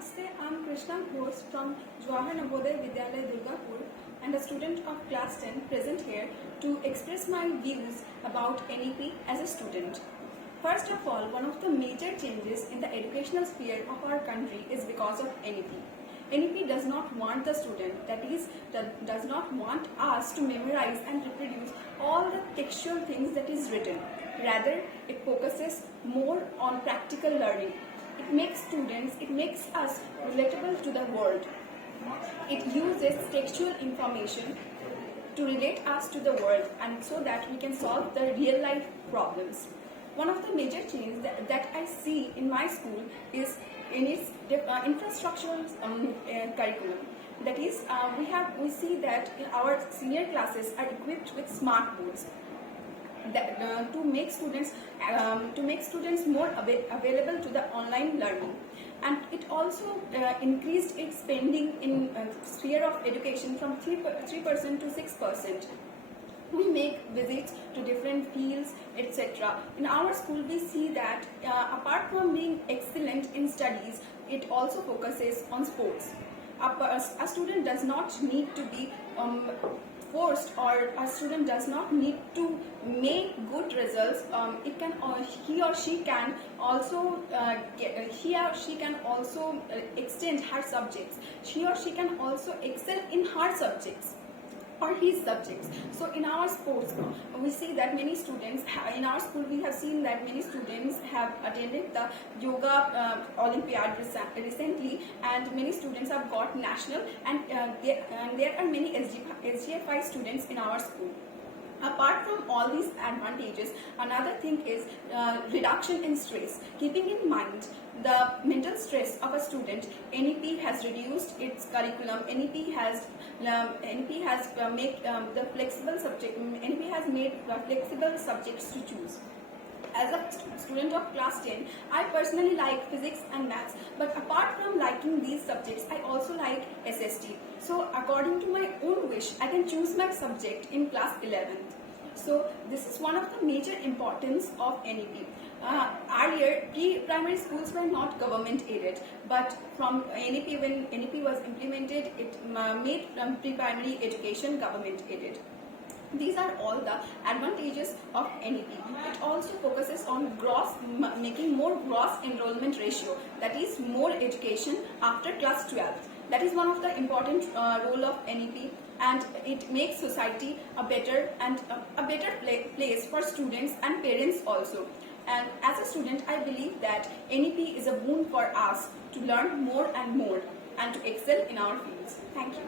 Namaste, I am Krishna Ghosh from Jawahar Navodaya Vidyalaya Durgapur and a student of class 10 present here to express my views about NEP as a student. First of all, one of the major changes in the educational sphere of our country is because of NEP. NEP does not want the student, that is, does not want us to memorize and reproduce all the textual things that is written. Rather, it focuses more on practical learning. It makes us relatable to the world. It uses textual information to relate us to the world and so that we can solve the real life problems. One of the major changes that I see in my school is in its infrastructural curriculum. That is, we see that our senior classes are equipped with smart boards to make students more available to the online learning, and it also increased its spending in sphere of education from 3% to 6%. We make visits to different fields, etc. In our school, we see that apart from being excellent in studies, it also focuses on sports. A student does not need to be forced, or a student does not need to make good results. He or she can also extend her subjects. He or she can also excel in her subjects or his subjects. So in our sports, we see that many students, in our school we have seen that many students have attended the yoga Olympiad recently, and many students have got national, and there are many SGFI students in our school. Apart from all these advantages, another thing is reduction in stress. Keeping in mind the mental stress of a student, NEP has reduced its curriculum. NEP has made flexible subjects to choose. As a student of class 10, I personally like physics and maths, but apart from liking these subjects, I also like SST. So according to my own wish, I can choose my subject in class 11th. So this is one of the major importance of NEP. Earlier, pre-primary schools were not government aided, but from NEP, when NEP was implemented, it made pre-primary education government aided. These are all the advantages of NEP. It also focuses on making more gross enrollment ratio, that is more education after class 12. That is one of the important role of NEP, and it makes society a better place for students and parents also. And as a student, I believe that NEP is a boon for us to learn more and more and to excel in our fields. Thank you.